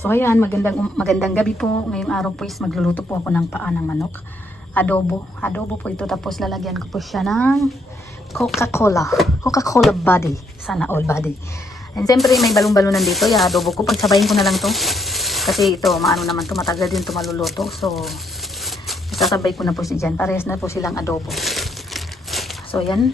So ayan, magandang gabi po. Ngayong araw po is magluluto po ako ng paa ng manok. Adobo. Adobo po ito. Tapos lalagyan ko po siya ng Coca-Cola. Coca-Cola body. Sana all body. And siyempre may balong-balunan dito. Yung adobo ko. Pagsabayin ko na lang to. Kasi ito, maano naman to, matagal din to maluluto. So, isasabay ko na po siya dyan. Parehas na po silang adobo. So ayan.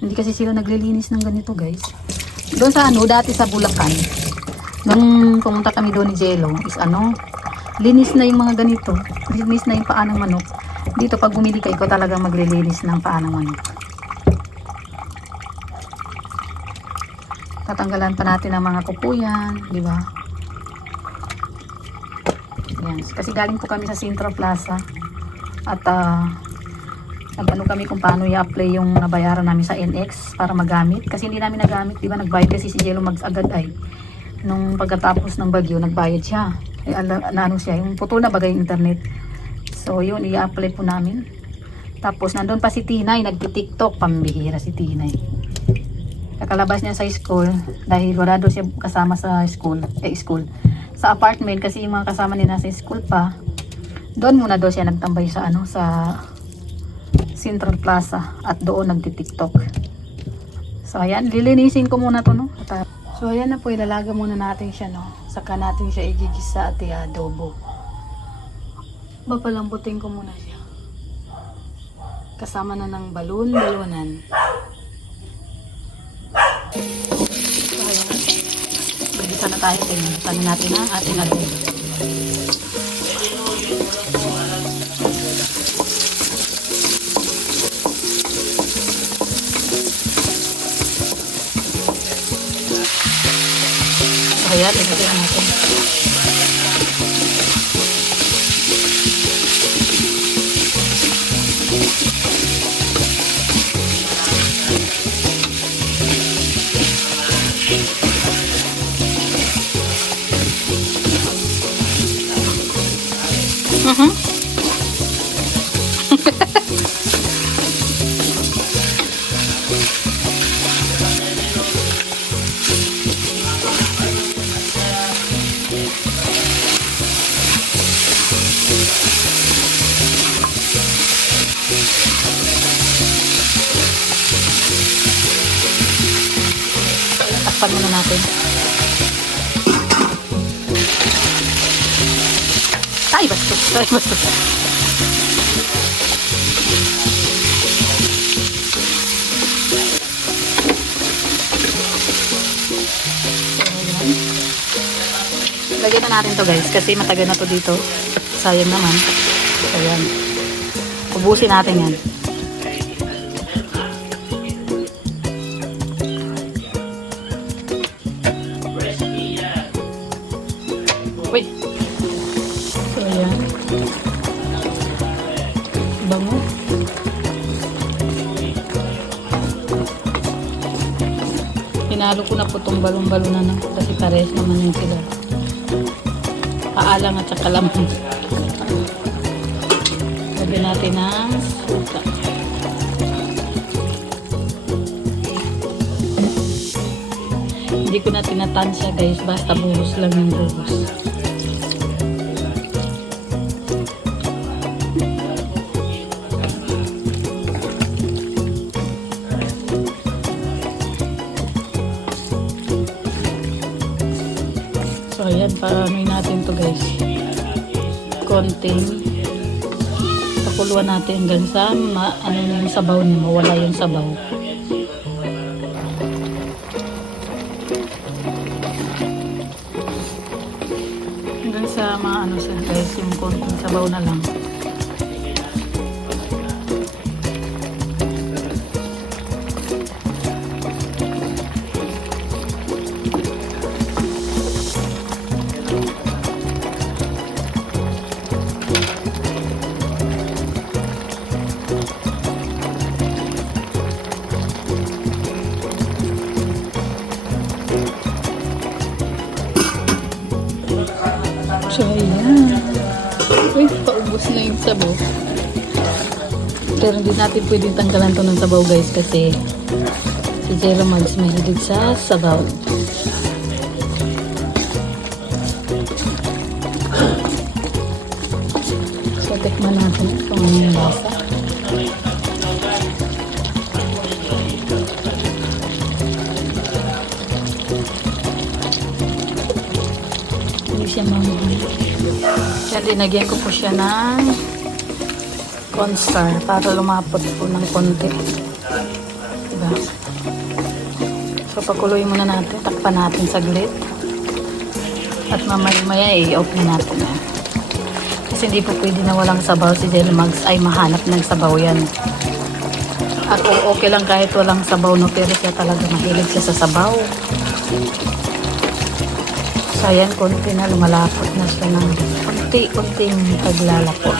Hindi kasi sila naglilinis ng ganito guys. Doon sa ano, dati sa Bulacan. Nung pumunta kami doon ni Jello is ano, linis na yung mga ganito, linis na yung paa ng manok. Dito pag bumili ka, ikaw talagang maglilinis ng paa ng manok. Tatanggalan pa natin ang mga kukuyan, di ba? Yan. Kasi galing po kami sa Central Plaza at nag-ano kami kung paano i-apply yung nabayaran namin sa NX para magamit. Kasi hindi namin nagamit, di ba? Nagbayad kasi si Jello mag-agad ay. Nung pagkatapos ng bagyo, nagbayad siya. Ano siya, yung putol na bagay internet. So, yun, i-apply po namin. Tapos, nandun pa si Tinay, nagti-TikTok, pambihira si Tinay. Kakalabas niya sa school, dahil warado siya kasama sa school. Sa apartment, kasi yung mga kasama niya nasa school pa, doon muna daw siya nagtambay sa, ano, sa Central Plaza, at doon nagti-TikTok. So, ayan, lilinisin ko muna to, no? So, ayan na po, ilalaga muna natin siya, no? Saka natin siya igigisa at i-adobo. Papalambutin ko muna siya. Kasama na ng balunan. So, ayan na. Bagisa na tayo. Tingnan natin ang ating adobo. Ayan, ilagyan natin. Takpan muna natin. Ay, bastos. Lagyan na natin to guys kasi matagal na to dito. Sayang naman. Ayan. Ubusin natin yan. Wait. So, ayan. Bango. Pinalo ko na po itong balong-balunan na kasi pares naman yun sila. Paalang at saka lamang. Lagyan natin ng suka. Hindi ko na tinatansya guys, basta buhos lang yung buhos. So ayan, paranuin natin to guys. Konting pakuluan natin hanggang sa ano yung sabaw niya, mawala yung sabaw. Hanggang sa maano siya guys, yung konting sabaw na lang. So, ayan. Uy, paubos na yung sabaw. Pero hindi natin pwedeng tanggalan to ng sabaw guys kasi si Jello Mags mahilig sa sabaw. So, tikman natin kung ano yung lasa. Hindi siya mamahal. Kaya dinagyan ko po siya ng cornstar para lumapot po ng konti. Diba? So, pakuluin muna natin. Takpan natin saglit. At mamaya i-off na natin. Kasi hindi po pwede na walang sabaw si Jelly Mags ay mahanap ng sabaw yan. At okay lang kahit walang sabaw, no, pero siya talaga mahilig siya sa sabaw. So ayan, konti na lumalapot na siya ng konti-konting paglalapot.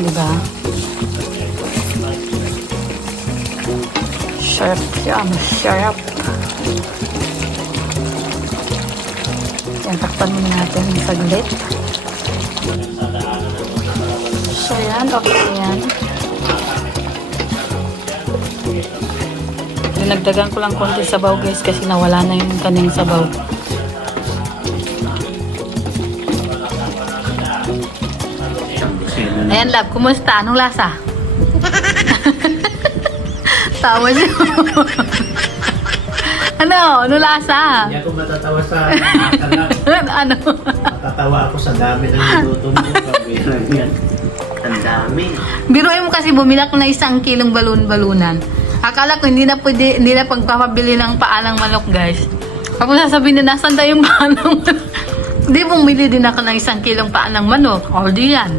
Diba? Sharp siya, sharp. Yan, takpan muna natin yung saglit. So yan, okay yan. Dinagdagan ko lang konti sabaw guys kasi nawala na yung kaning sabaw. Ayan love, kumusta? Anong lasa? Tawa siya. Ano lasa? Hindi ako matatawa sa makalap. Ano? Matatawa ako sa dami ng niluto mo. Pagbilang yan. Ang dami. Biruin mo kasi bumila ko na 1 kilong balon-balunan. Akala ko hindi na pagpapabili ng paanang manok guys. Tapos sasabihin na nasan tayo yung paanang manok. Hindi, bumili din ako ng 1 kilong paanang manok. O di yan.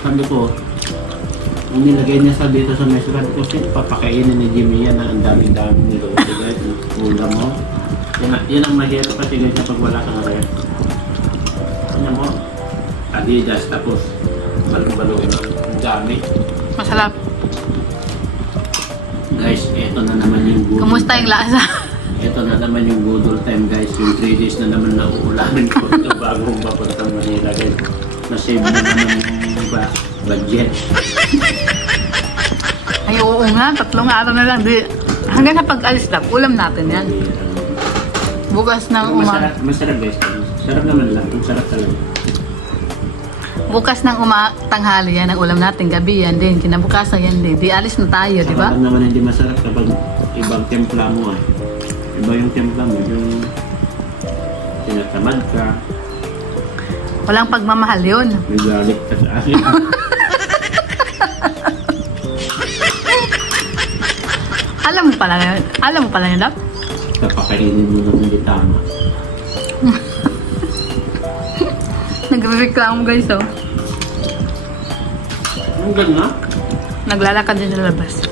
Sabi ko, nung nilagay niya sa dito sa mesa, sabi ko, sino papakainin ni Jimmy yan na ang daming-daming niluto guys. Ulam mo. Yan ang mahirap kasi guys kapag wala kang rep. Ano mo? Adidas tapos balong-balong ang dami. Masarap. Guys, eto na naman yung budol. Kumusta yung lasa? Eto na naman yung budol time guys. Yung 3 days na naman na uulamin ko ito bago papuntang Manila guys. Na-save na naman yung budget. Ay, oo nga. 3 araw na lang. Di, hanggang sa pag-alis lang, ulam natin yan. Bukas ng umaga. Masarap guys. Sarap naman lang. Ang sarap talaga. Bukas ng tanghali yan ang ulam natin. Gabi yan din. Kinabukasan yan din. Di alis na tayo, di ba? Saka naman hindi masarap kapag ibang templa mo eh. Iba yung templa mo. Yung tinatamad ka. Walang pagmamahal yun. May galit ka sa akin. Alam mo pala yun, Dap? Kapakainin mo nung hindi tama. Nagre-reklamo guys, oh. Ang ganda. Naglalakad din sa labas.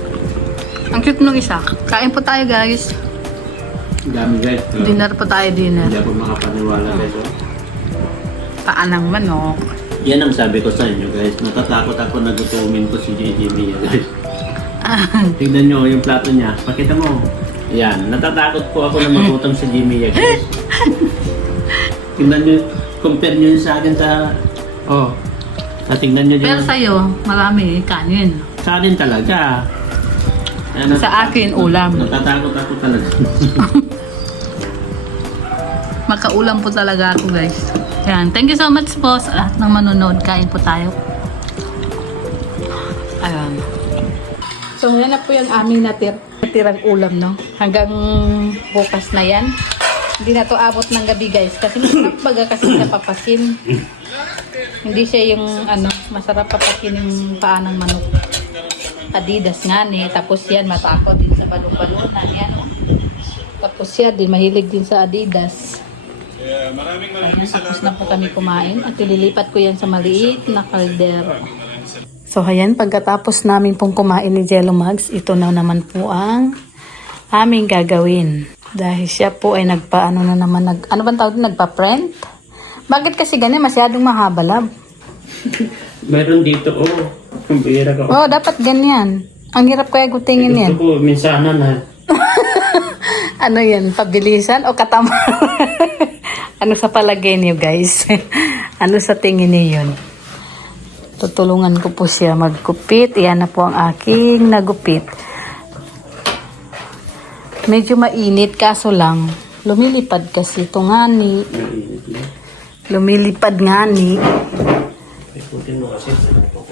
Ang cute nung isa. Kain po tayo, guys. Ang dami guys. Dinner po tayo, dinner. Hindi ako makapaniwala guys. Oh. Paanang manok. Yan ang sabi ko sa inyo guys. Natatakot ako na gutumin ko si Jimmy guys. Tignan nyo yung plato niya. Pakita mo. Yan. Natatakot po ako na magutom si Jimmy guys. Tignan nyo. Compare nyo yun sa akin sa... Oh. Tignan nyo Pero dyan. sa'yo, marami kanin. Sa akin talaga. Yan, Sa akin, ulam. Natatakot ako talaga. Makaulam po talaga ako, guys. Yan. Thank you so much po sa lahat ng manonood. Kain po tayo. Ayan. So, yan na po yung aming natirang ulam, no? Hanggang bukas na yan. Hindi na to abot ng gabi, guys. Kasi masarap baga kasi napapakin. Hindi siya yung, masarap papakin yung paanang manok. Adidas nga ni. Tapos yan, matakot din sa balong-balunan. Yan. Tapos yan din, mahilig din sa Adidas. Maraming Tapos na po kami kumain at ililipat ko yan sa maliit na kaldero. So ayan, pagkatapos namin pong kumain ni Jello Mags, ito na naman po ang aming gagawin. Dahil siya po ay ano bang tawag din? Nagpa-print? Bakit kasi ganyan? Masyadong mahaba, love. Meron dito, oh. Kumpira ka. Oh, dapat ganyan. Ang hirap kaya gutingin yan. Gusto ko, minsanan na. Ano yan? Pabilisan o katama? Ano sa palagay niyo, guys? Ano sa tingin niyo yun? Tutulungan ko po siya magkupit. Iyan na po ang aking nagupit. Medyo mainit, kaso lang, Lumilipad kasi ito ngani. Mainit na. Lumilipad ngani. Ikutin mo kasi sa ito.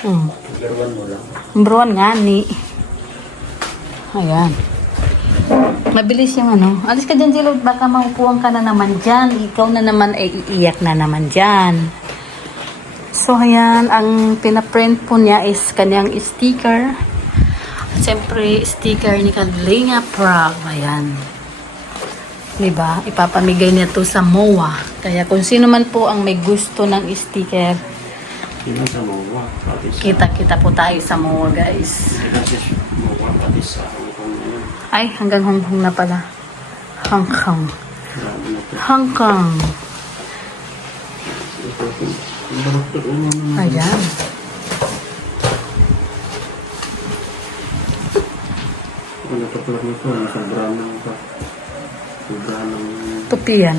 Number 1 mo lang. Number 1 ngani. Ayan. Mabilis yung ano. Alis ka dyan, Jello. Baka maupuan ka na naman dyan. Ikaw na naman ay iiyak na naman dyan. So, ayan. Ang pinaprint po niya is kanyang sticker. Siyempre, sticker ni Kalinga Prab. Ayan. Diba? Ipapamigay niya to sa MOA. Kaya kung sino man po ang may gusto ng sticker, Yun sa MOA. Pati sa... kita-kita po tayo sa MOA, guys. Kasi MOA pati sa Hong Kong na yun. Ay, hanggang Hong Kong na pala. Hong Kong. Grabe na ito. Hong Kong. Ayan. Ano ito pala nito? Sobrang ng ito. Sobrang ng... Tupi yan.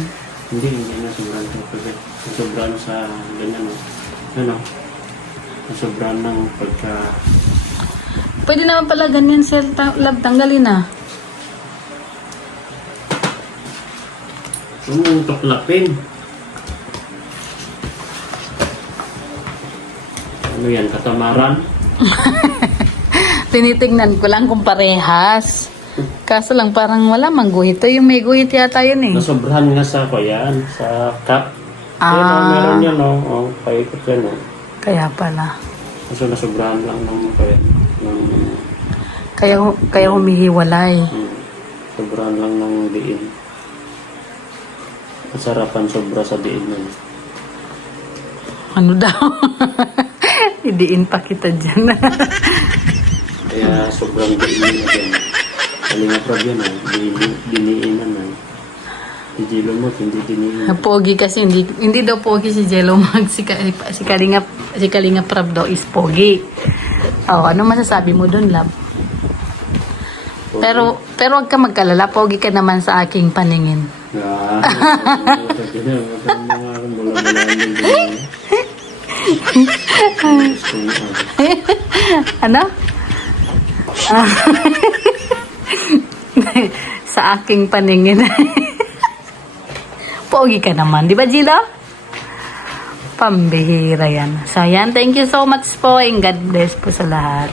Hindi na sobrang ito. Kasi sobrang sa ganyan. Ano? Sobrang ng pagka... Pwede naman pala ganyan, sir. Lab, tanggalin na. Tumutuklapin. Ano yan? Katamaran? Tinitingnan ko lang kung parehas. Kaso lang parang wala mang guhit. Ito yung may guhit yata yun eh. Nasobrahan nga sa ko yan. Sa cup. Meron yan paikot yan Kaya pala. Kaso nasobrahan lang ng kaya. Kaya humihiwalay. Sobrahan lang ng diin. Masarapan sobra sa diin nun. Ano daw? Idiin pa kita dyan. Kaya sobrang diin na yan. Kalinga Prab yan diniinan Si Jello mo, hindi diniinan. Pogi kasi hindi daw pogi si Jello Mag. Si Kalinga Prab daw is pogi. Oh, ano masasabi mo dun, love? Pero wag ka magkalala, pogi ka naman sa aking paningin. Ano? Sa aking paningin. Pogi ka naman, di ba, Gila? Pambihira yan. So, yan. Thank you so much po and God bless po sa lahat.